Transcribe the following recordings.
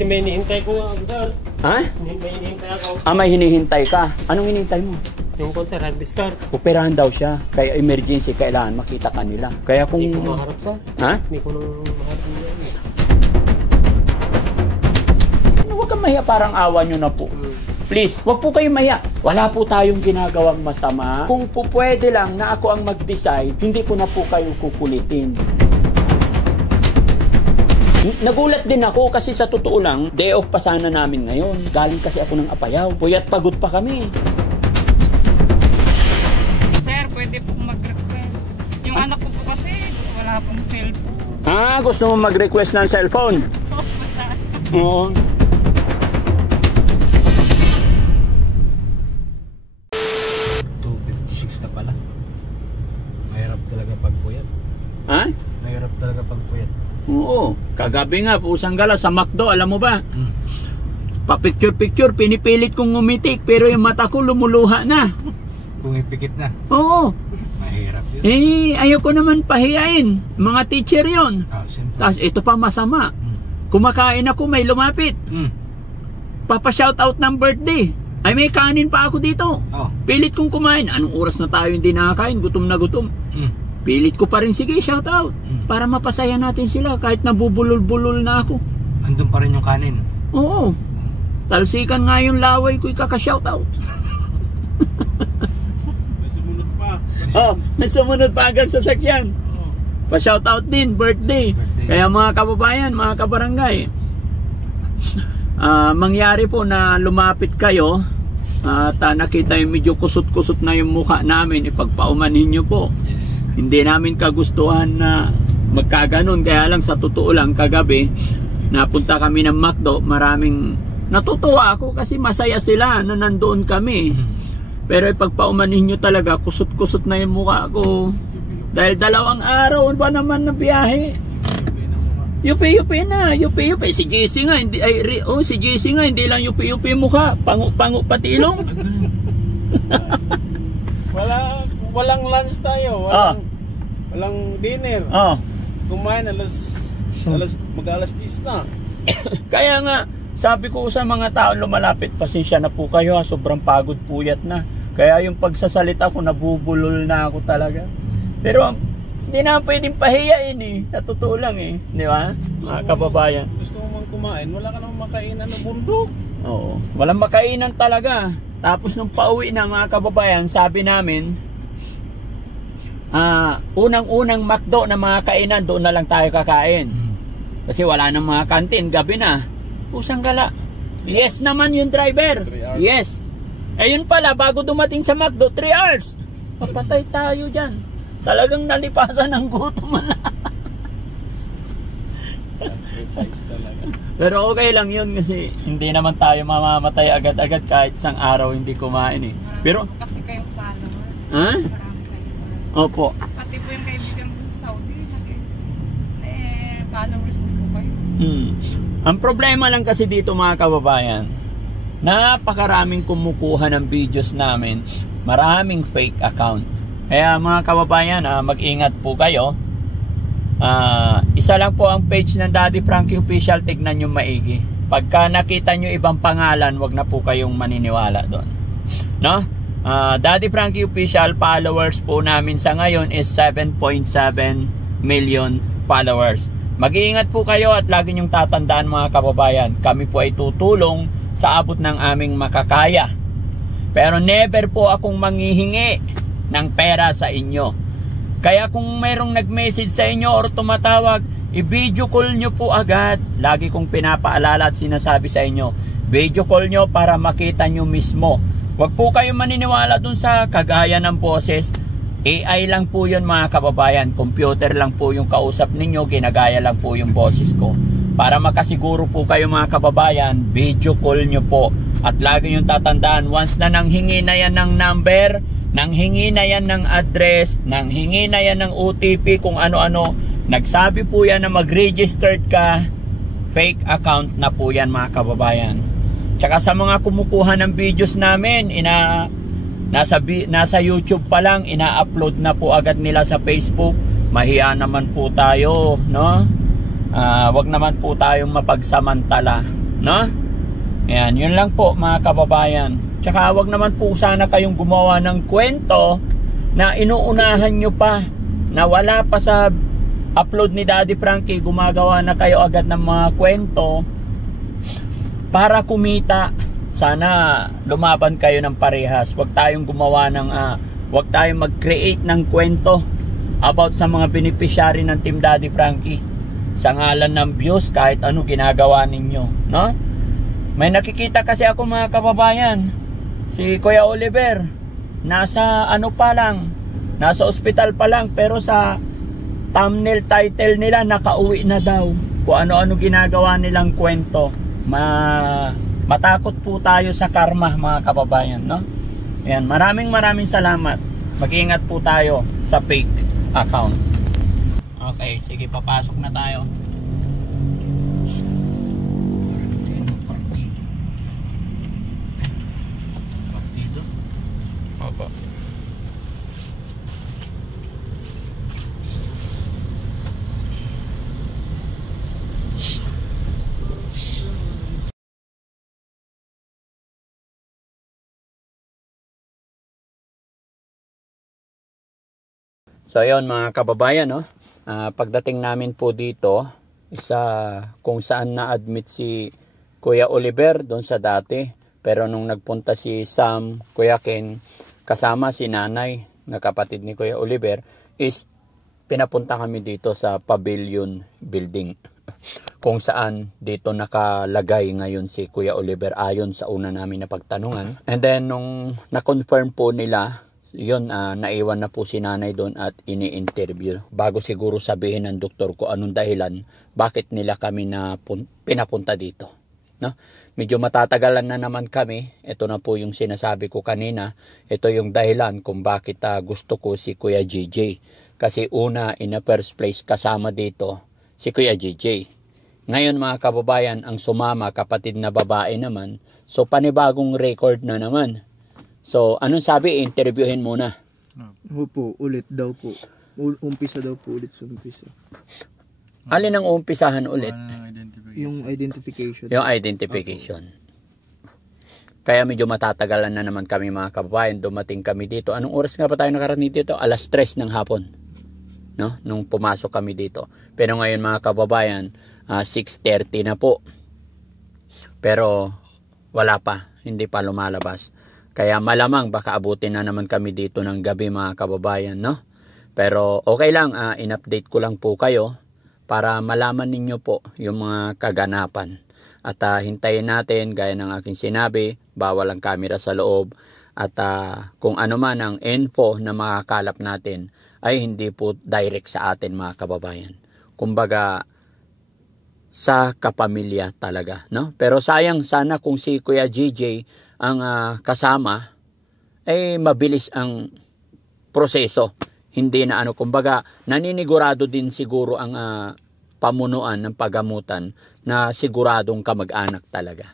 Kasi may hinihintay ko nga, sir. Ha? May hinihintay ako. May hinihintay ka. Anong hinihintay mo? Yung ko, sir, sir. Operahan daw siya. Kaya emergency, kailangan makita ka nila. Kaya kung... Hindi ko maharap, sir. Ha? Hindi ko nang maharap niya. Huwag kang mahiya, parang awa nyo na po. Please, huwag po kayong mahiya. Wala po tayong ginagawang masama. Kung po pwede lang na ako ang mag-decide, hindi ko na po kayo kukulitin. Nagulat din ako kasi sa totoo lang, day off pa sana namin ngayon. Galing kasi ako ng Apayao. Puyat pagod pa kami. Sir, pwede po mag-request. Yung anak ko po kasi, wala pong cellphone. Gusto mo mag-request ng cellphone? Oo. $256 na pala. Mahirap talaga pagpuyat. Ha? Mahirap talaga pagpuyat. Oo. Kagabi nga, pusang gala sa McDo, alam mo ba? Pa-picture-picture, pinipilit kong umitik, pero yung mata ko lumuluha na. Pumipikit na. Oo. Mahirap yun. Ayoko naman pahiyain. Mga teacher yon. Tapos ito pa masama. Kumakain ako, may lumapit. Papa-shoutout ng birthday. Ay, may kanin pa ako dito. Pilit kong kumain. Anong oras na tayo hindi nakakain? Gutom na gutom. Pilit ko pa rin, sige, shoutout. Para mapasaya natin sila kahit nabubulol-bulol na ako. Andun pa rin yung kanin. Oo. Talsikan nga yung laway ko, ikaka-shoutout. May sumunod pa. May sumunod pa agad sa sakyan. Pa-shoutout din, birthday. Kaya mga kababayan, mga kabarangay, mangyari po na lumapit kayo at nakita yung medyo kusot-kusot na yung mukha namin, ipagpaumanhin nyo po. Yes. Hindi namin kagustuhan na magkaganon. Kaya lang sa totoo lang, kagabi napunta kami ng McDo. Maraming natutuwa ako kasi masaya sila na nandoon kami. Pero ipagpaumanhin nyo talaga, kusot-kusot na yung mukha ko. Dahil 2 araw ba naman na biyahe. Yupi-yupi na, yupi-yupi. Si JC nga, hindi, si JC nga, hindi lang yupi-yupi mukha. Pangu-pangu patilong. Walang lunch tayo. Walang dinner. Kumain mag-alas 10 na. Kaya nga, sabi ko sa mga tao lumalapit, pasensya na po kayo, sobrang pagod, puyat na. Kaya yung pagsasalita ko, nabubulol na ako talaga. Pero hindi na pwedeng pahiyain sa totoo lang di ba? Mga kababayan. Gusto mo man kumain, wala ka nang makainan ng bundok. Oo, walang makainan talaga. Tapos nung pauwi na mga kababayan, sabi namin, unang-unang McDo na mga kainan, doon na lang tayo kakain. Kasi wala nang mga kantin, gabi na. Pusang gala. Yes naman yung driver. Yes. Ayun pala, bago dumating sa McDo, 3 hours. Papatay tayo dyan. Talagang nalipasan ng gutom na. Sacrifice talaga. Pero okay lang yun kasi hindi naman tayo mamamatay agad-agad kahit isang araw hindi kumain Pero kasi kayong followers. Ha? Marami kayo. Opo. Pati po yung kaibigan ko sa Saudi, followers po kayo. Ang problema lang kasi dito mga kababayan, napakaraming kumukuha ng videos namin, maraming fake account. Kaya mga kababayan, mag-ingat po kayo. Isa lang po ang page ng Daddy Frankie Official, tignan nyo maigi. Pagka nakita nyo ibang pangalan, wag na po kayong maniniwala doon. No? Daddy Frankie Official, followers po namin sa ngayon is 7.7 million followers. Mag-iingat po kayo at lagi nyong tatandaan mga kababayan, kami po ay tutulong sa abot ng aming makakaya. Pero never po akong manghihingi ng pera sa inyo. Kaya kung mayroong nag-message sa inyo or tumatawag, i-video call nyo po agad. Lagi kong pinapaalala at sinasabi sa inyo, video call nyo para makita nyo mismo. Huwag po kayong maniniwala dun sa kagaya ng boses. AI lang po yun mga kababayan. Computer lang po yung kausap ninyo, ginagaya lang po yung boses ko. Para makasiguro po kayo mga kababayan, video call nyo po. At lagi yung tatandaan, once na nanghingi na yan ng number, nanghingi na yan ng address, nanghingi na yan ng OTP, kung ano-ano, nagsabi po yan na mag-registered ka, fake account na po yan mga kababayan. Tsaka sa mga kumukuha ng videos namin, nasa YouTube pa lang, ina-upload na po agad nila sa Facebook. Mahiya naman po tayo, no? Wag naman po tayong mapagsamantala. No? Ayan, yun lang po mga kababayan. Tsaka wag naman po sana kayong gumawa ng kwento na inuunahan nyo pa, na wala pa sa upload ni Daddy Frankie, gumagawa na kayo agad ng mga kwento para kumita. Sana lumaban kayo ng parehas. Wag tayong gumawa ng wag tayong mag-create ng kwento about sa mga beneficiary ng Team Daddy Frankie sa ngalan ng views, kahit ano ginagawa ninyo, no? May nakikita kasi ako mga kababayan, si Kuya Oliver nasa ano pa lang, nasa ospital pa lang, pero sa thumbnail title nila nakauwi na daw. Kung ano-ano ginagawa nilang kwento. Matakot po tayo sa karma mga kababayan, no? Ayan, maraming salamat. Mag-ingat po tayo sa fake account. Okay, sige, papasok na tayo. Partido. Opo. So ayun mga kababayan, no? Pagdating namin po dito, kung saan na-admit si Kuya Oliver doon sa dati. Pero nung nagpunta si Sam, Kuya Ken, kasama si nanay na kapatid ni Kuya Oliver, is pinapunta kami dito sa Pavilion Building. Kung saan dito nakalagay ngayon si Kuya Oliver ayon sa una namin na pagtanungan. And then nung na-confirm po nila, yun, naiwan na po si nanay doon at ini-interview bago siguro sabihin ng doktor ko anong dahilan bakit nila kami na pinapunta dito, no? Medyo matatagalan na naman kami. Ito na po yung sinasabi ko kanina. Ito yung dahilan kung bakit gusto ko si Kuya JJ, kasi una, in the first place, kasama dito si Kuya JJ. Ngayon mga kababayan, ang sumama kapatid na babae naman, so panibagong record na naman. So, anong sabi? Interviewin muna. Opo, ulit daw po. Umpisa daw po ulit sa umpisa. Alin ang umpisahan ulit? Yung identification. Yung identification. Kaya medyo matatagalan na naman kami mga kababayan. Dumating kami dito. Anong oras nga ba tayo nakarating dito? 3:00 ng hapon. No? Nung pumasok kami dito. Pero ngayon mga kababayan, 6:30 na po. Pero wala pa. Hindi pa lumalabas. Kaya malamang baka abutin na naman kami dito ng gabi mga kababayan, no? Pero okay lang, in-update ko lang po kayo para malaman ninyo po yung mga kaganapan. At hintayin natin, gaya ng aking sinabi, bawal ang camera sa loob. At kung ano man ang info na makakalap natin ay hindi po direct sa atin mga kababayan. Kumbaga, sa kapamilya talaga, no? Pero sayang sana kung si Kuya JJ ang kasama, ay mabilis ang proseso. Hindi na kumbaga, naninigurado din siguro ang pamunuan ng paggamutan na siguradong kamag-anak talaga.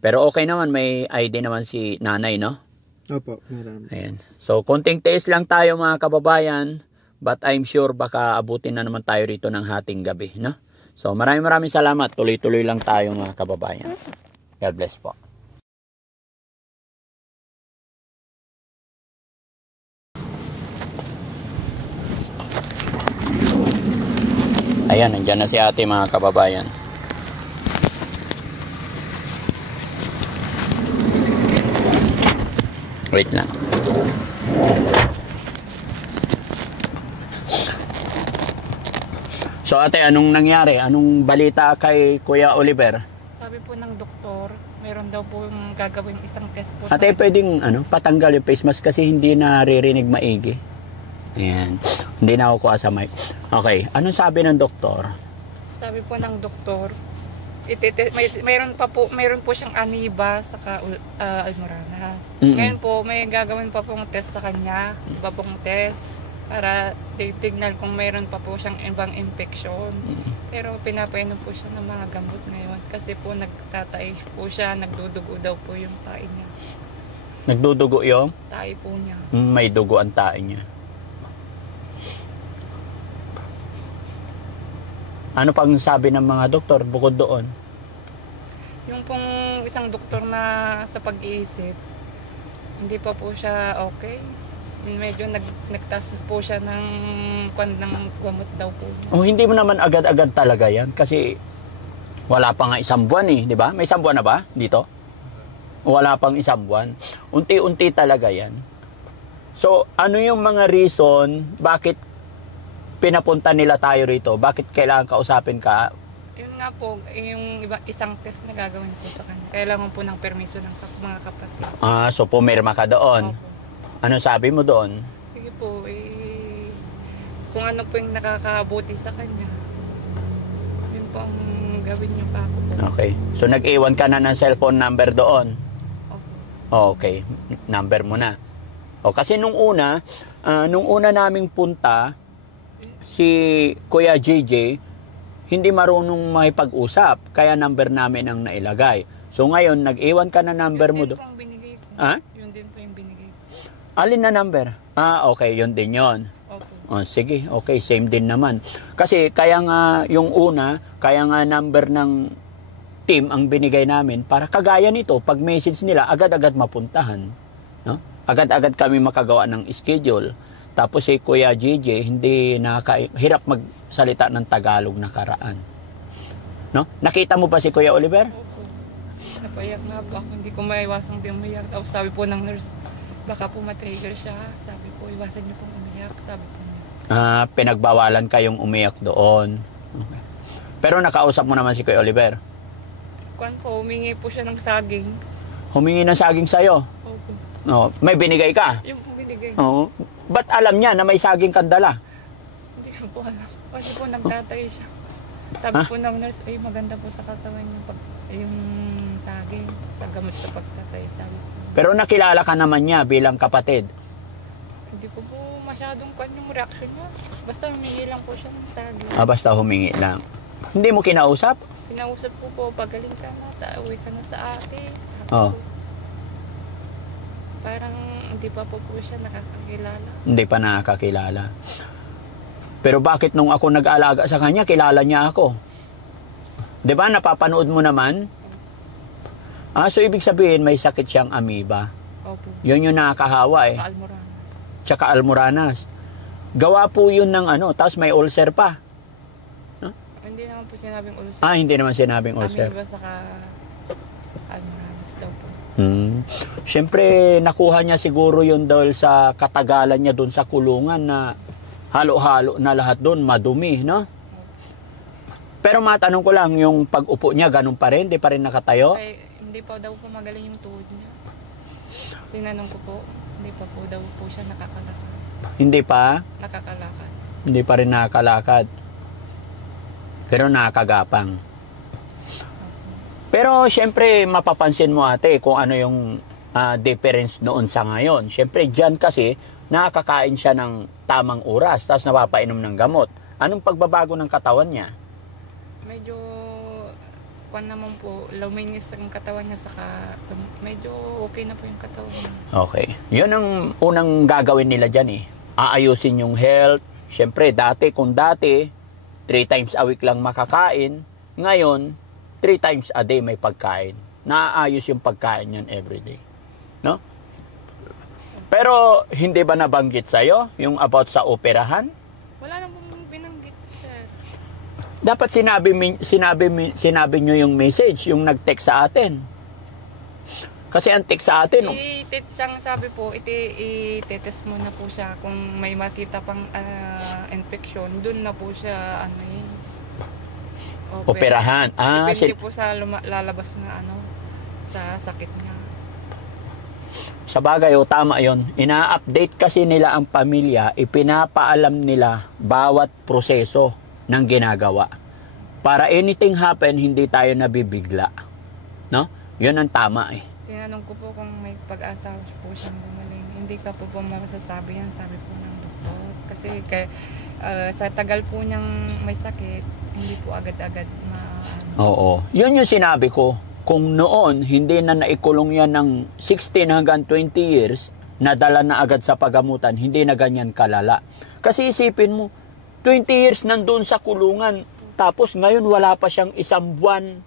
Pero okay naman, may ID naman si nanay, no? Opo, marami. Ayan. So, konting tiis lang tayo mga kababayan, but I'm sure baka abutin na naman tayo rito ng hating gabi, no? So, maraming salamat. Tuloy-tuloy lang tayo mga kababayan. God bless po. Ayan, nandiyan na si ate mga kababayan. Wait lang. So ate, anong nangyari? Anong balita kay Kuya Oliver? Sabi po ng doktor, meron daw po yung gagawin isang test po. Ate, pwedeng patanggal yung face mask kasi hindi naririnig maigi. Ayan. Hindi na ako kuha sa mic. Okay. Anong sabi ng doktor? Sabi po ng doktor, mayroon po siyang aniba saka almoranas. Ngayon po, may gagawin pa pong test sa kanya, iba pong test, para titignan kung mayroon pa po siyang ibang infection. Pero pinapainom po siya ng mga gamot na yun. Kasi po nagtatay po siya, nagdudugo daw po yung tae niya. Nagdudugo yung? Tae po niya. May dugo ang tae niya. Ano pang sabi ng mga doktor bukod doon? Yung pong isang doktor na sa pag-iisip, hindi pa po siya okay. Medyo nagtaas po siya ng gamot daw po. Oh, hindi mo naman agad-agad talaga yan kasi wala pa nga isang buwan eh, di ba? May isang buwan na ba dito? Wala pang isang buwan. Unti-unti talaga yan. So, ano yung mga reason bakit pinapunta nila tayo rito? Bakit kailangan kausapin ka? Yun nga po, yung isang test na gagawin po sa kanya. Kailangan po ng permiso ng mga kapatid. Ah, so pumirma ka doon. Opo. Ano sabi mo doon? Sige po, kung ano po yung nakakabuti sa kanya, yun po ang gawin niyo pa ako po. Okay. So nag-iwan ka na ng cellphone number doon? Opo. Oh, okay. Number mo na. O, kasi nung una naming punta, si Kuya JJ, hindi marunong makipag-usap, kaya number namin ang nailagay. So ngayon, nag-iwan ka na number mo doon. Yun din po ang binigay ko. Ha? Yun din po yung binigay ko. Alin na number? Ah, okay, yun din yun. Opo. Oh, sige, okay, same din naman. Kasi kaya nga yung una, kaya nga number ng team ang binigay namin para kagaya nito, pag message nila, agad-agad mapuntahan. No? Agad-agad kami makagawa ng schedule. Tapos si Kuya JJ, hindi hirap magsalita ng Tagalog na karaan. No? Nakita mo ba si Kuya Oliver? Opo. Napayak nga po ako. Hindi ko maiwasang di umiyak. Tapos sabi po ng nurse, baka po matrigger siya. Sabi po, iwasan niyo pong umiyak. Sabi po niya. Ah, pinagbawalan kayong umiyak doon. Okay. Pero nakausap mo naman si Kuya Oliver? Kuan po, humingi po siya ng saging. Humingi ng saging sa'yo? Opo. No, may binigay ka? Yung po binigay. Oo. Ba't alam niya na may saging kandala? Hindi ko po alam. Kasi po nagtatay siya. Sabi po ng nurse, ay maganda po sa katawan yung saging. Sa gamot sa pagtatay. Sabi po. Pero nakilala ka naman niya bilang kapatid. Hindi ko po masyadong kuan yung reaction niya. Basta humingi lang po siya ng saging. Ah, basta humingi lang. Hindi mo kinausap? Pinausap ko po, pagaling ka na, uwi ka na sa ate. Oo. Parang hindi pa po siya nakakakilala. Hindi pa nakakilala. Pero bakit nung ako nag-alaga sa kanya, kilala niya ako? 'Di ba? Napapanood mo naman? Ah, so ibig sabihin may sakit siyang amoeba. Opo. Yun yung nakakahawa eh. Almoranas. Tsaka almoranas. Gawa po yun ng tapos may ulcer pa. Hindi naman po sinabing ulcer. Ah, hindi naman sinabing ulcer. Amoeba saka almoranas daw po. Siyempre, nakuha niya siguro yun dahil sa katagalan niya doon sa kulungan na halo-halo na lahat doon, madumi, no? Pero matanong ko lang, yung pag-upo niya, ganun pa rin? Di pa rin nakatayo? Ay, hindi pa daw po magaling yung tuhod niya. Tinanong ko po, hindi pa po daw po siya nakakalakad. Hindi pa? Nakakalakad. Hindi pa rin nakakalakad. Pero nakakagapang. Pero syempre mapapansin mo ate kung ano yung difference noon sa ngayon. Syempre dyan kasi nakakain siya ng tamang oras tapos napapainom ng gamot. Anong pagbabago ng katawan niya? Medyo kuan naman po, luminis ang katawan niya saka medyo okay na po yung katawan niya. Okay. Yun ang unang gagawin nila dyan eh. Aayusin yung health. Syempre kung dati 3 times a week lang makakain, ngayon 3 times a day may pagkain. Naaayos yung pagkain yan everyday. No? Pero hindi ba nabanggit sa'yo yung about sa operahan? Wala nang binanggit siya. Dapat sinabi nyo yung message, yung nag-text sa atin. Kasi ang text sa atin, Sabi po, itetest mo na po siya kung may makita pang infection, dun na po siya operahan. Depende po sa lalabas na sa sakit niya. Sa bagay, tama yon. Ina-update kasi nila ang pamilya, ipinapaalam nila bawat proseso ng ginagawa. Para anything happen, hindi tayo nabibigla. No? Yun ang tama eh. Tinanong ko po kung may pag-asa po siyang gumaling. Hindi ka po masasabi yan, sabi po ng doktor. Kasi sa tagal po niyang may sakit, hindi po agad-agad Oo. Yun yung sinabi ko. Kung noon, hindi na naikulong yan ng 16 hanggang 20 years, nadala na agad sa pagamutan, hindi na ganyan kalala. Kasi isipin mo, 20 years nandun sa kulungan, tapos ngayon wala pa siyang 1 buwan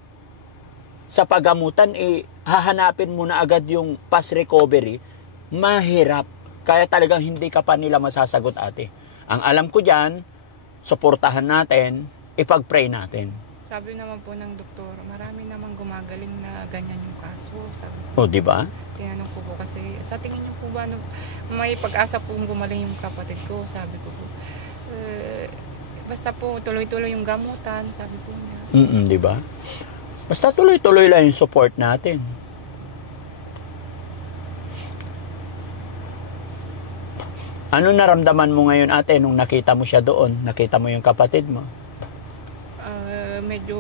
sa paggamutan, hahanapin mo na agad yung past recovery, mahirap. Kaya talagang hindi ka pa nila masasagot, ate. Ang alam ko dyan, suportahan natin, ipag-pray natin. Sabi naman po ng doktor, marami namang gumagaling na ganyan yung kaso. Sabi O, di ba? Tinanong ko po kasi, sa tingin niyo po ba, may pag-asa po gumaling yung kapatid ko? Sabi ko po, basta po tuloy-tuloy yung gamutan, sabi po niya. Di ba? Basta tuloy-tuloy lang yung support natin. Ano naramdaman mo ngayon, ate, nung nakita mo siya doon? Nakita mo yung kapatid mo? Medyo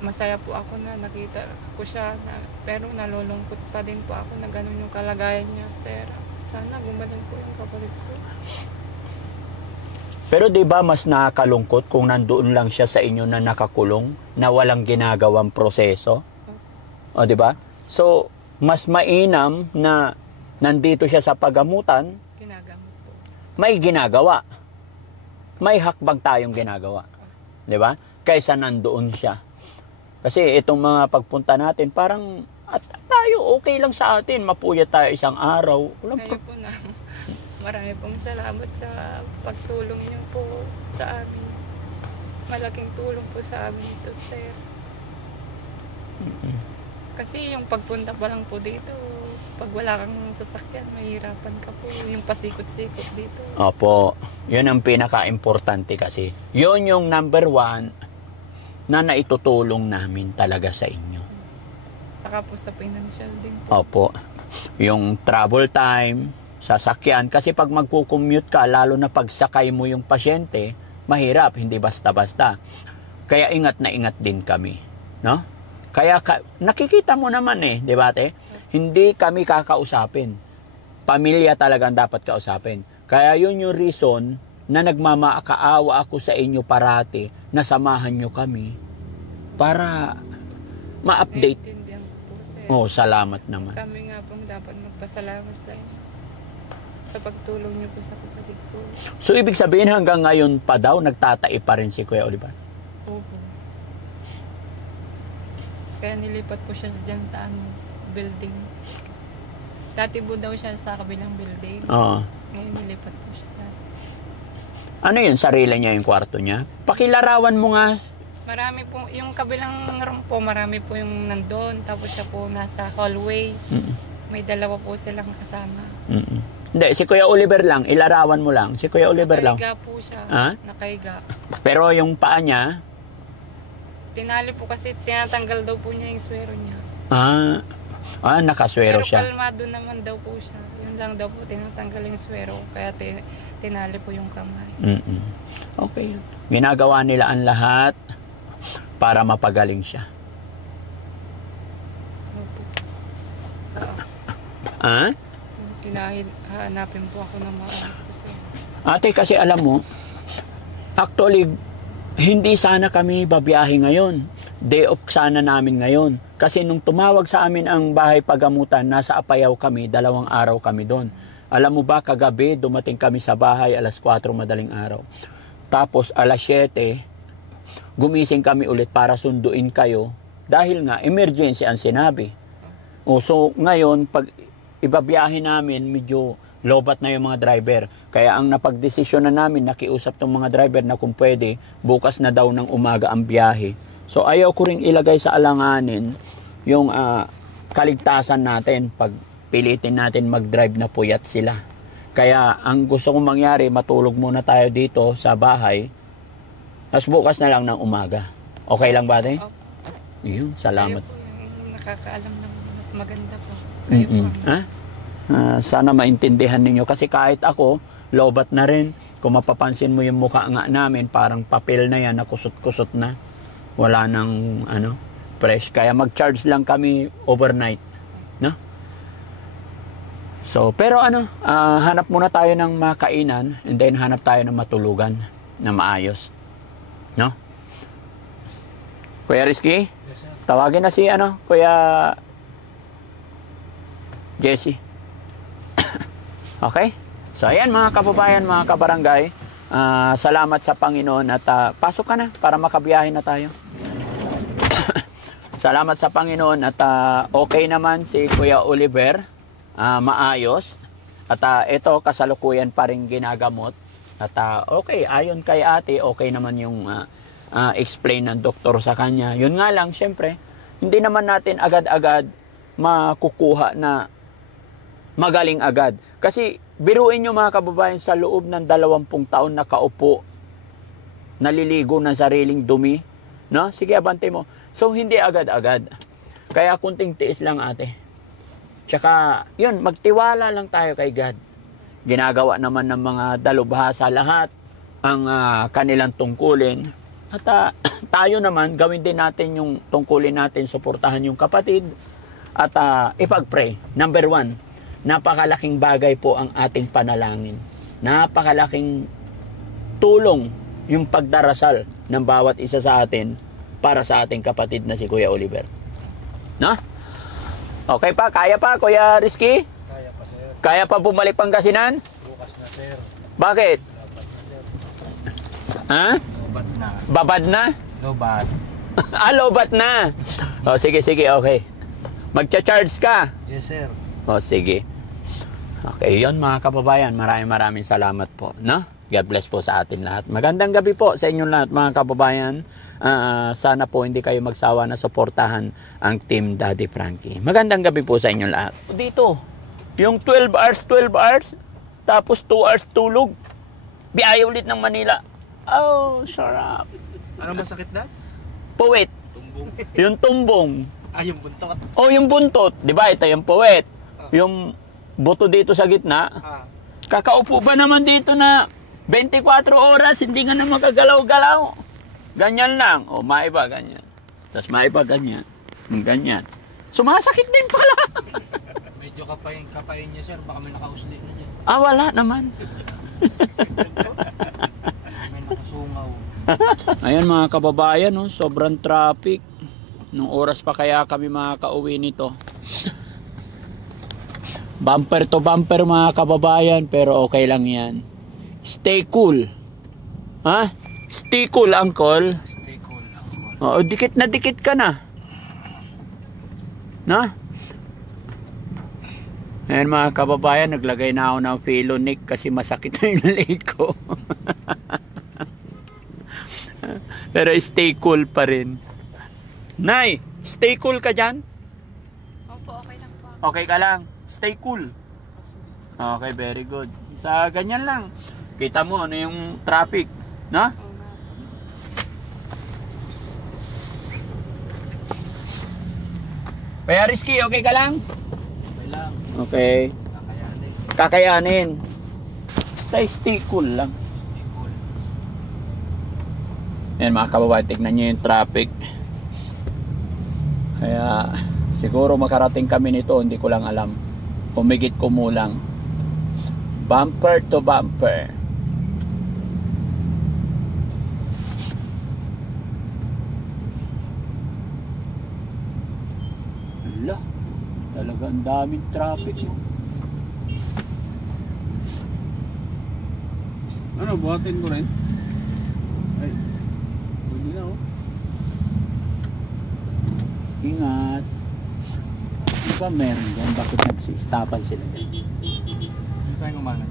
masaya po ako na nakita ko siya, pero nalulungkot pa din po ako na ganun yung kalagayan niya, sir. Sana gumaling po yung kapatid ko. Pero 'di ba mas nakakalungkot kung nandoon lang siya sa inyo na nakakulong, na walang ginagawang proseso? O 'di ba? So, mas mainam na nandito siya sa pagamutan, Ginagamot po. may ginagawa. May hakbang tayong ginagawa. 'Di ba? Kaysa nandoon siya. Kasi itong mga pagpunta natin, parang at tayo okay lang sa atin, mapuyat tayo isang araw. Ngayon po na marami pong salamat sa pagtulong niyo po sa amin. Malaking tulong po sa amin ito, sir. Kasi yung pagpunta pa lang po dito, pag wala kang sasakyan, mahirapan ka po. Yung pasikot-sikot dito. Opo, yun ang pinaka-importante kasi. Yun yung number 1 na naitutulong namin talaga sa inyo. Saka po sa financial din po. Opo, yung travel time, sasakyan, kasi pag magko-commute ka, lalo na pag sakay mo yung pasyente, mahirap, hindi basta-basta. Kaya ingat na ingat din kami, no? Kaya nakikita mo naman di ba, te? Hindi kami kakausapin. Pamilya talagang dapat kausapin. Kaya yun yung reason na nagmamakaawa ako sa inyo parati, na samahan nyo kami para ma-update. Naiintindihan ko po, sir. Oh, salamat naman. Kami nga pong dapat magpasalamat sa inyo sa pagtulong niyo po sa kapatid ko. So, ibig sabihin hanggang ngayon pa daw, nagtatai pa rin si Kuya Oliver? Opo. Kaya nilipat po siya dyan sa building. Dati po daw siya sa kabilang building. Oo. Ngayon nilipat po siya. Ano yun? Sarili niya yung kwarto niya? Pakilarawan mo nga. Marami po, yung kabilang room po, marami po yung nandun. Tapos siya po nasa hallway. May dalawa po silang kasama. Hindi, si Kuya Oliver lang. Ilarawan mo lang. Si Kuya Oliver lang. Nakaiga po siya. Ha? Nakaiga. Pero yung paa niya, Tinali po kasi tinatanggal daw po niya yung swero niya. nakaswero Pero siya. kalmado naman daw po siya. Yun lang daw po, tinatanggal yung swero. Kaya tinali po yung kamay. Okay. Ginagawa nila ang lahat para mapagaling siya. Opo. Hinahanapin po ako ng mga anak ko sa'yo. Ate, kasi alam mo, actually, hindi sana kami babiyahe ngayon. Day off sana namin ngayon. Kasi nung tumawag sa amin ang bahay pagamutan, nasa Apayao kami, 2 araw kami doon. Alam mo ba, kagabi, dumating kami sa bahay, 4:00 madaling araw. Tapos, 7:00, gumising kami ulit para sunduin kayo. Dahil nga, emergency ang sinabi. So, ngayon, pag ibabiyahe namin, medyo lobat na yung mga driver. Kaya ang napagdesisyon na namin, nakiusap tong mga driver na kung pwede, bukas na daw ng umaga ang biyahe. So ayaw ko ring ilagay sa alanganin yung kaligtasan natin pag pilitin natin mag-drive na puyat sila. Kaya ang gusto kong mangyari, matulog muna tayo dito sa bahay, tapos bukas na lang ng umaga. Okay lang ba, Tay? Yun, salamat. Kayo po yung nakakaalam na mas maganda po. Kayo po. Sana maintindihan ninyo kasi kahit ako, lobat na rin. Kung mapapansin mo yung mukha nga namin, parang papel na yan, nakusot-kusot na. Wala nang fresh. Kaya mag-charge lang kami overnight. No? So, pero hanap muna tayo ng makainan and then hanap tayo ng matulugan na maayos. No? Kuya Rizky, tawagin na si Kuya Jesse. Okay? So, ayan mga kababayan, mga kabarangay. Salamat sa Panginoon at pasok ka na para makabiyahin na tayo. Salamat sa Panginoon at okay naman si Kuya Oliver, maayos. At ito kasalukuyan pa rin ginagamot. At okay, ayon kay ate, okay naman yung explain ng doktor sa kanya. Yun nga lang, syempre, hindi naman natin agad-agad makukuha na magaling agad. Kasi biruin nyo mga kababayan, sa loob ng 20 taon nakaupo, naliligo ng sariling dumi. No? Sige, abante mo. So, hindi agad-agad. Kaya kunting tiis lang ate. Tsaka, yun, magtiwala lang tayo kay God. Ginagawa naman ng mga dalubhasa lahat ang kanilang tungkulin. At tayo naman, gawin din natin yung tungkulin natin, suportahan yung kapatid at ipag-pray. Number 1, napakalaking bagay po ang ating panalangin. Napakalaking tulong yung pagdarasal ng bawat isa sa atin para sa ating kapatid na si Kuya Oliver. No? Okay pa? Kaya pa, Kuya Rizky? Kaya pa, sir. Kaya pa bumalik Pangasinan? Bukas na, sir. Bakit? Lobat na, sir. Ha? Lobat na. Babad na? Lobat. Lobat na. O, sige, okay. Magcha-charge ka? Yes, sir. O, sige. Okay, yun mga kababayan. Maraming salamat po. No? God bless po sa atin lahat. Magandang gabi po sa inyong lahat mga kababayan. Sana po hindi kayo magsawa na suportahan ang Team Daddy Frankie. Magandang gabi po sa inyong lahat. Dito, yung 12 hours, tapos 2 hours tulog. Biyahe ulit ng Manila. Oh, sarap. Ano masakit na? Puwit. Tumbong. Yung tumbong. Yung buntot. Oh, yung buntot. Di ba? Ito yung puwit. Yung buto dito sa gitna. Kakaupo ba naman dito na 24 oras, hindi nga na makagalaw-galaw. Ganyan lang. O, maiba, ganyan. Tapos maiba, ganyan. Ganyan. Sumasakit din pala. Medyo kapain niyo, sir. Baka may nakausli na niya. Wala naman. May nakasungaw. Ayan mga kababayan, no? Sobrang traffic. Nung oras pa kaya kami makakauwi nito. Bumper to bumper mga kababayan, pero okay lang yan. Stay cool. Ha? Stay cool, uncle. Stay cool, uncle. Oo, dikit na dikit ka na. Na? Ayan mga kababayan, naglagay na ako ng Filonic kasi masakit na yung leg ko. Pero stay cool pa rin. Nay, stay cool ka dyan? Opo, okay lang po. Okay ka lang? Stay cool. Okay, very good. Sa ganyan lang. Kita mo ano yung traffic, no? Oo nga. Kaya Rizky, okay ka lang? Okay lang. Okay. Kakayanin. Kakayanin. Stay cool lang. Stay cool. Yan mga kababayan, tignan nyo yung traffic. Kaya siguro makarating kami nito, hindi ko lang alam. Humigit kumulang. Bumper to bumper. Ala, talagang daming traffic. Ano, buhatin ko rin? Ay, hindi na oh. Ingat. Ano ba meron dyan? Bakit nagsistapan sila dyan? Hindi tayo umanag.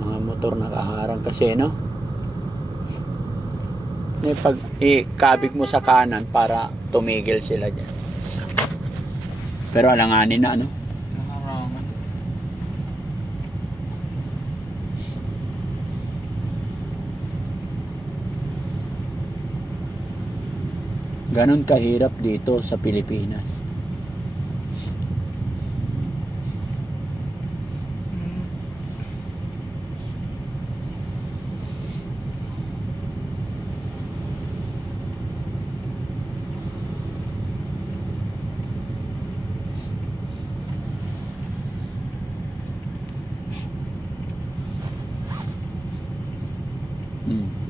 Mga motor nakaharang kasi, no? Pag ikabig mo sa kanan para tumigil sila dyan. Pero alanganin na, ano? Nakarangan. Ganon kahirap dito sa Pilipinas.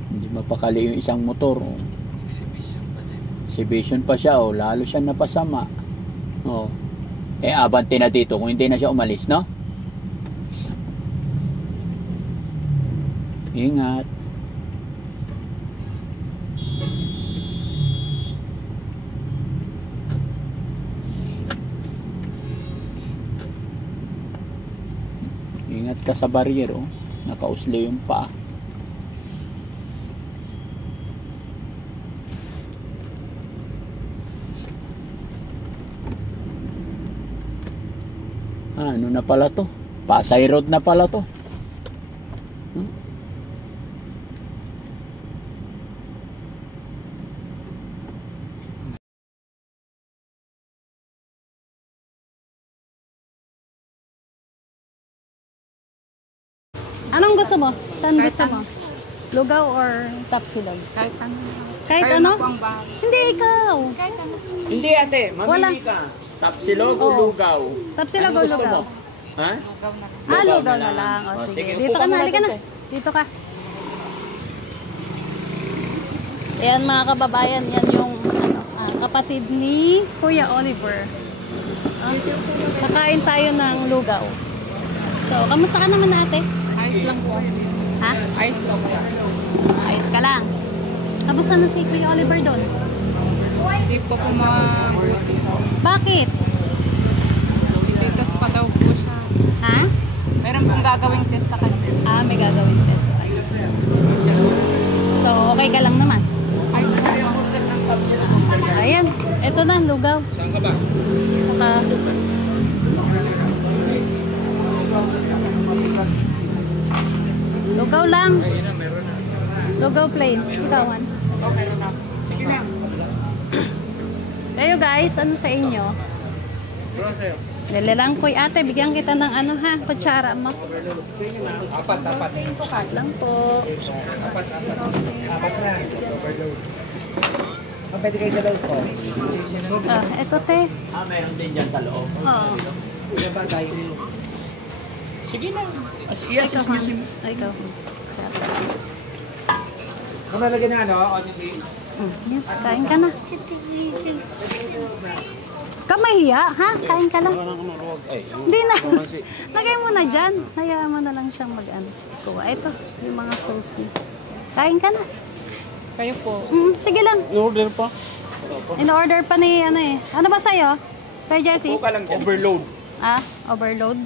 Hindi mapakali yung isang motor. Exhibition pa din. Exhibition pa siya, lalo siya napasama. Abante na dito kung hindi na siya umalis, no? Ingat. ka sa barrier, oh. Nakausli yung paa. Ano na pala to? Pasay Road na pala to. Anong gusto mo? Saan gusto mo? Lugaw or Tapsilog? Kahit ano. Kahit Kayo ano? na po ang bahay. Hindi, ikaw. Kahit ano. Hindi ate, mamili ka. Tapsilog o Oo. lugaw? Tapsilog Ano o gusto lugaw? mo? Ha? Lugaw na. Lugaw na lang. O, O, sige. sige, Dito upo ka ka na, muna halika na. dito. Dito ka. Ayan mga kababayan, yan yung kapatid ni Kuya Oliver. Kakain tayo ng lugaw. So, kamusta ka naman ate? Ayos lang po. Ha? Ayos lang po. Ayos ka lang. Kamusta na si Kuya Oliver doon? Hindi po po mabuti. Bakit? Ititas pa daw po siya. Ha? Meron pong gagawing test sa kanya. Ah, may gagawin test. So, okay ka lang naman? Ayos lang po. Ayan, eto na, lugaw. Saan ka ba? Saka, lugaw lang. Lugaw plain. Ikawan. Kayo guys, ano sa inyo? Lele lang koy ate, bigyan kita ng ano ha, kutsara mo. Apat. Lang po. Pwede kayo sa loob ko. Ah, eto te. Meron din dyan sa loob. Oo. Sige na. Yes, Ikaw, excuse me. Ay, ikaw. Kung nalagyan ng ano, onion rings. Yan, kain ka na. Kamahiya, ha? Kain ka lang. Hindi na. Lagay mo na dyan. Hayaan mo na lang siyang mag-ano. Kuha. Ito, yung mga sauce niya. Kain ka na. Kayo po. Sige lang. I-order pa. In-order pa ni ano eh. Ano ba sa'yo? Kay Jessie? Overload. Ah, overload.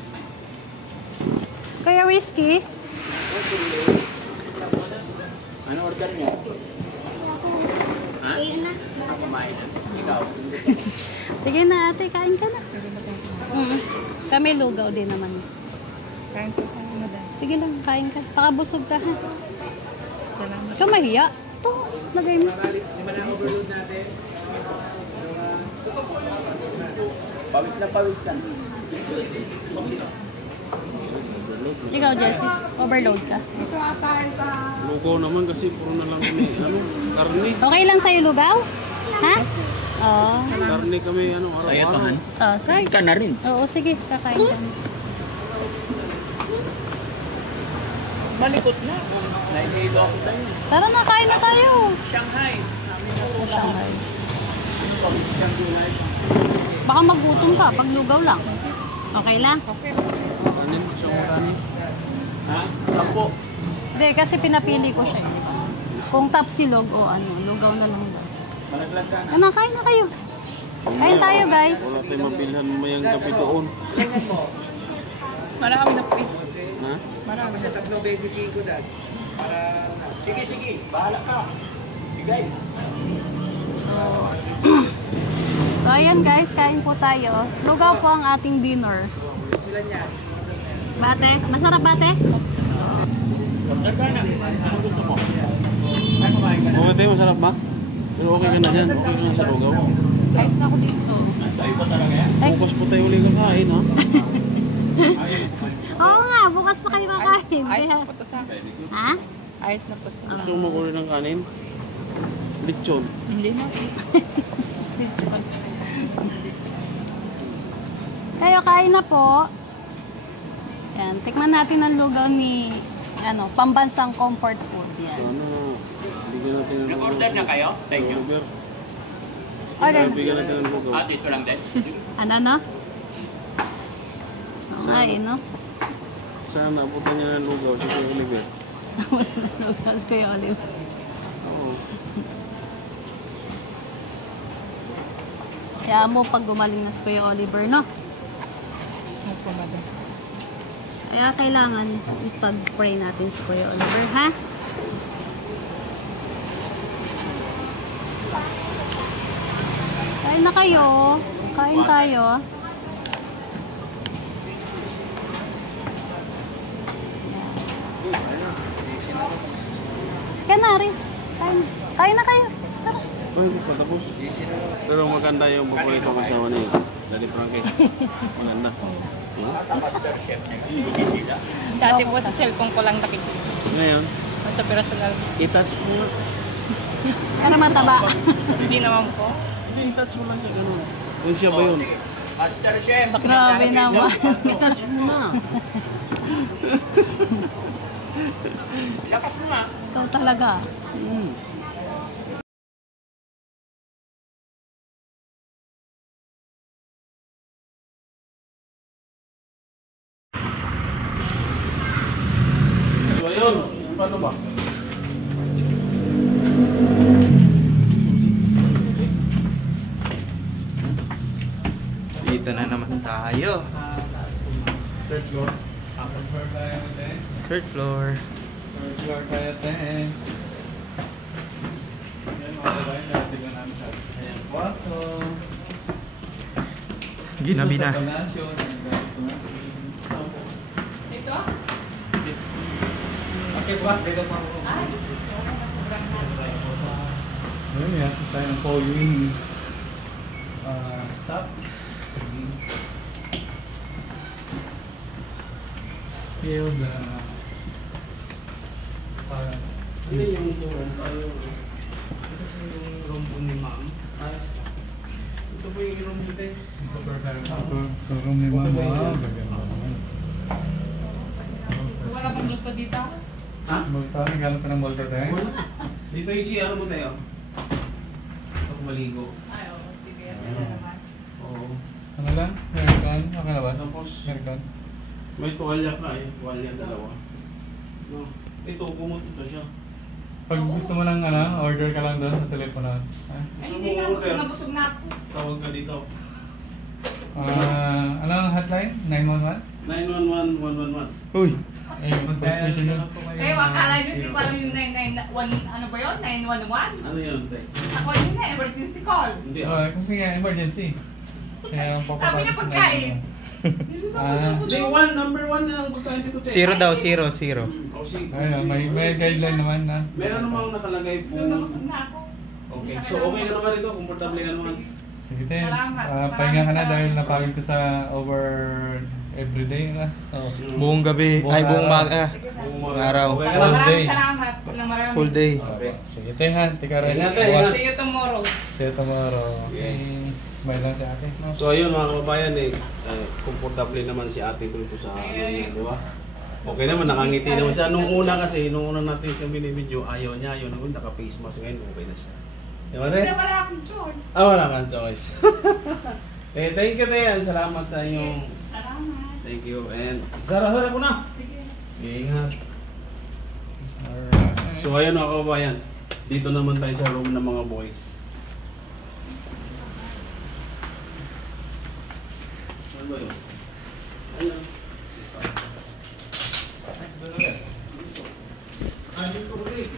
Kaya whiskey? Ano order niya? Ha? Kumain na. Ikaw. Sige na ate, kain ka na. Kami lugaw din naman. Kain po tayo na dahil. Sige lang, kain ka. Pakabusog ka ha. Salamat. Kamahiya. Ito, lagay mo. Pawis na pawis ka. Ikaw, Jessie, overload ka. Lugaw naman kasi puro na lang kami, karne. Okay lang sa'yo lugaw? Ha? Oo. Karne kami, Saya tahan. Oh, sige. Kain ka na rin. Oo, sige, kakain ka na. Malikot na. Nahihilo ako sa inyo. Tara na, kain na tayo. Shanghai. Baka magutom ka pag lugaw lang. Okay lang? Kanin, isang kanin. Ha? 10. Hindi, kasi pinapili ko siya. Kung tapsilog o ano, lugaw na lang. Malaglag ka na. Ano, kain na kayo. Kain tayo, guys. Wala tayong mabilhan mayang gabi doon. Marami na po. Ha? Marami na. Sige, sige. Bahala ka. Bigay. So, ayan guys, kain po tayo. Lugaw po ang ating dinner. Bate? Masarap bate? Order ka na. Ano gusto mo? Ay, kumain ka na. Okay tayo, masarap ba? Pero okay ka na dyan, okay ka na sa lugaw. Ayos na ako dito. Tayo pa talaga yan? Bukas po tayo ulit kakain, ha? Oo nga, bukas pa kayo kakain. Ayos Kaya, na po to sa akin. ha? Ayos na po sa akin. Gusto mo makulit ng kanin? Lechon. Hindi na. Kayo kain na po. Yan, tikman natin ang lugaw ni pambansang comfort food. Yan. Sana, bigyan natin ng Nag-order na kayo? Thank you. Order. Order. Bigyan natin ng lugaw. Ah, dito lang din. Ano no? Oo nga eh, no? Sana, abutan niya ng lugaw si Kuya Oliver. Lugaw si Kuya Oliver. Oo. Kaya mo pag gumaling na si Kuya Oliver, no? Opo, madam. Kaya kailangan ipag-pray natin si Kuya Oliver, ha? Kain na kayo. Kain tayo. Kaya na, Riz. Kain na kayo. Tara. Ay, patapos. Pero maganda yung paborito kong asawa niya. Daddy Frankie. Maganda. Dati po sa cellphone ko lang nakikita. Ngayon, Ito pero sa lalo. i-touch mo nga. Para mataba. Hindi naman po. Hindi, i-touch mo lang siya ganun. Kung siya ba yun? Master Chef. Grabe naman. I-touch mo na. Lakas mo nga. Ikaw talaga. So, ayun. Paano ba? Dito na naman tayo. Third floor. Upper floor tayo natin. Third floor. Third floor tayo natin. Ayan, mga babae. Narating namin sa ayan. Kwarto. Ginabi na. Sa palasyo. Ito? Akit ba? Dito pa ako. Ayun, yasa tayo ng polling. Stop. Field. Ano yung room? Ito po yung room po ni ma'am. Ito po yung room dito eh. Sa room ni Mama. Wala pang gusto dito? Ha? Nagano pa ng multa tayo? Dito yung CR mo tayo. Ito maligo. Ay, oo. Sige, yan naman. Oo. Ano lang? American? Makalabas? Tapos- American? May tuwalya ka eh. Tuwalya dalawa. No. Ito, pumunta siya. Pag gusto mo ng order ka lang doon sa telepono. Ay, Gusto hindi mo nga. order? Busog na ako. Tawag ka dito. Ano ang hotline? 911? 911-111. Uy! Eh, police station yun. Kayo, akala nyo, hindi ko alam yung 991, ano ba yun? 911? Ano yun, te? Ako yun na, emergency call. Hindi Kasi nga, emergency. Kaya ang Sabi niya pagkain. Hindi, number one na lang pagkain dito, te. Zero daw, zero. O, sige. Ayun, may guideline naman na. Meron namang nakalagay po. So, nabusog na ako. Okay, so okay ka naman ito, komportable ka naman. Sige tayo. Salamat. Pahinga ka na Maraming dahil salamat. napagod ka sa over everyday na. Buong gabi. Ay, buong maga. Araw. Okay ka na? All day. Maraming salamat. Na maraming. Full day. Okay. Sige tayo ha, tika rest. Ingat tayo, ingat. See you tomorrow. See you tomorrow. Okay. Smile lang si ate. No? So ayun mga kababayan komportable naman si ate dito sa ano niya, di ba? Okay naman, nakangiti naman siya. Nung una natin siya binibidyo, ayaw niya, yun naman, naka-face mask ngayon, okay na siya. Di ba, Hindi Te? wala akong choice. Wala kang choice. Thank you, Te. Salamat sa inyong, Salamat. thank you. And, Sara ko na. Sige. Ingat. Alright. So ayun mga kababayan, dito naman tayo sa room ng mga boys. Ano ba yun? Ano? Dito ulit.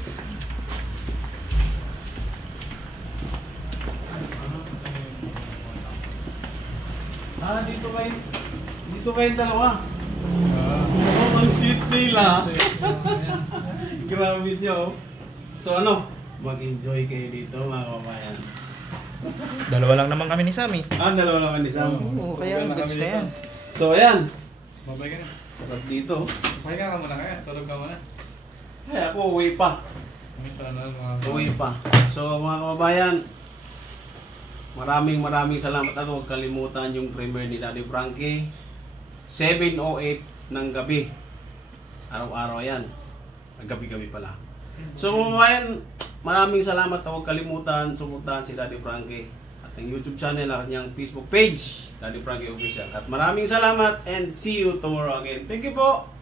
Dito kayo dalawa. Oh, ang sweet nila. Grabe siya oh. So ano, mag-enjoy kayo dito mga kababayan. Dalawa lang naman kami ni Sammy. Dalawa lang ni Sam. Oo, kaya goods na yan. So ayan, Mabay ka na. sarap dito. Pahinga ka muna kaya. Tulog ka muna. Ay ako, uwi pa. Ang sana mga... Uwi pa. So mga kababayan, maraming salamat at huwag kalimutan yung premiere ni Daddy Frankie. 7:08 ng gabi. Araw-araw yan. Gabi-gabi pala. So mga kababayan, maraming salamat at huwag kalimutan suportahan si Daddy Frankie at ang YouTube channel at kanyang Facebook page, Daddy Frankie Official. At maraming salamat and see you tomorrow again. Thank you po!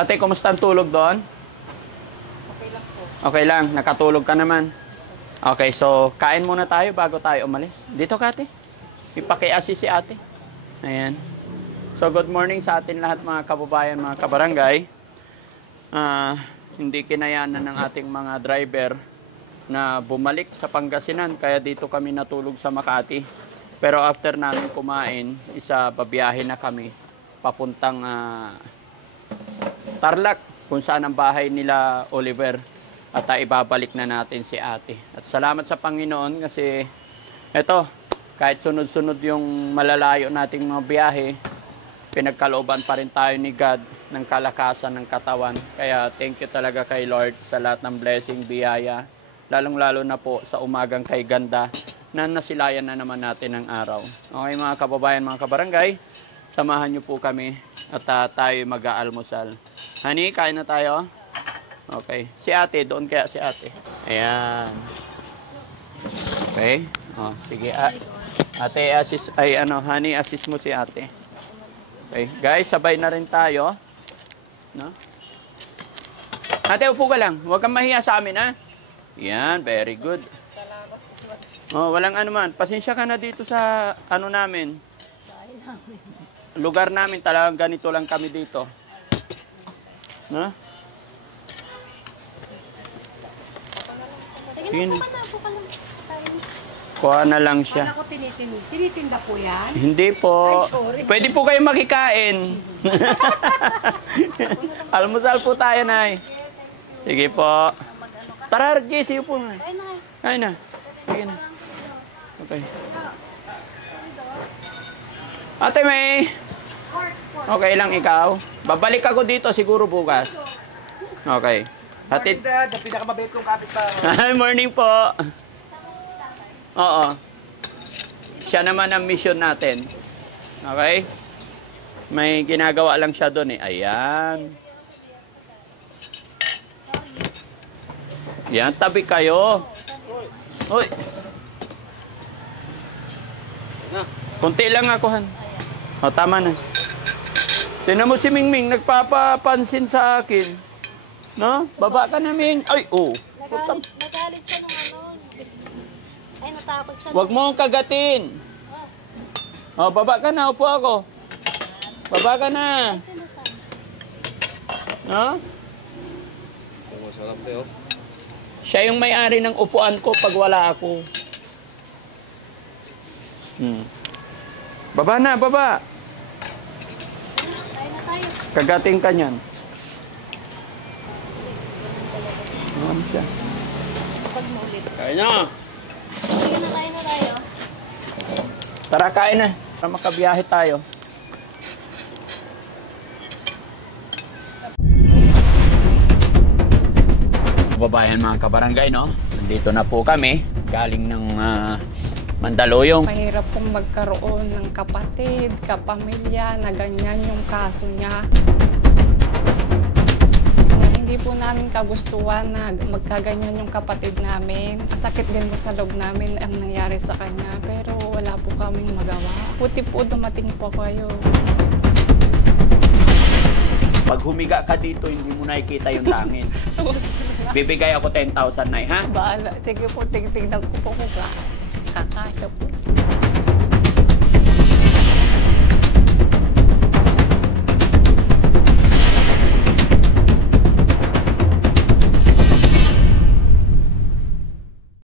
ate, kumusta ang tulog doon? Okay lang po. Okay lang, nakatulog ka naman. Okay, so kain muna tayo bago tayo umalis. Dito ka, ate. Ipaki-assist si ate. Ayan. So good morning sa atin lahat mga kababayan, mga kabarangay. Hindi kinayanan ng ating mga driver na bumalik sa Pangasinan, kaya dito kami natulog sa Makati. Pero after namin kumain, babiyahe na kami papuntang Tarlac, kung saan ang bahay nila Oliver. At ibabalik na natin si ate. At salamat sa Panginoon kasi eto, kahit sunod-sunod yung malalayo nating mga biyahe, pinagkalooban pa rin tayo ni God ng kalakasan ng katawan. Kaya thank you talaga kay Lord sa lahat ng blessing, biyaya. Lalong-lalo na po sa umagang kay ganda na nasilayan na naman natin ng araw. Okay mga kababayan, mga kabarangay, samahan niyo po kami at tayo mag-aalmusal. Honey, kain na tayo? Okay. Si ate, doon kaya si ate. Ayan. Okay. Oh, sige. Ate, assist, honey, assist mo si ate. Okay, guys, sabay na rin tayo. No? Ate, upo ka lang. Huwag kang mahiya sa amin, ha? Yan, very good. Oh, walang anuman. Pasensya ka na dito sa namin. Lugar namin, talagang ganito lang kami dito. No? Sige na, upo ka lang. Kuha na lang siya. Ako tinitinda po yan? Hindi po. Ay, sorry. Pwede po kayo makikain. Almusal po tayo, Nay. Sige po. Tara, Jesse, upo na. Kain na. Sige na. Okay. Ate May. Okay lang ikaw. Babalik ako dito siguro bukas. Okay. Hatid. Pinakamabait kong kapit pa. Hi, morning po. Oo. Siya naman ang mission natin. Okay? May ginagawa lang siya doon eh. Ayan. Yan, tabi kayo. Uy. Kunti lang ako, Han. O, tama na. Tignan mo si Mingming, nagpapapansin sa akin. No? Baba ka na, Ming. Ay, oh. Nagalit siya nung ay, natakot siya. Huwag mo kagatin. Oh, baba ka na. Upo ako. Baba ka na. No? Siya yung may-ari ng upuan ko pag wala ako. Baba na, baba. Tayo na tayo. Kagating ka niyan. Ano siya? Pag maulit. Kaya na. Sige na, tayo na tayo. Tara, kain na. Para makabiyahe tayo. Babayan mga kabarangay, no? Nandito na po kami. Galing ng Mandaluyong. Mahirap pong magkaroon ng kapatid, kapamilya na ganyan yung kaso niya. Hindi po namin kagustuhan na magkaganyan yung kapatid namin. Sakit din po sa loob namin ang nangyari sa kanya, pero wala po kaming magawa. Puti po dumating po kayo. Pag humiga ka dito, hindi mo nakikita yung langit. Bibigay ako 10,000 na, ha? Baala. Sige po, tignan ko po kung kakasya po.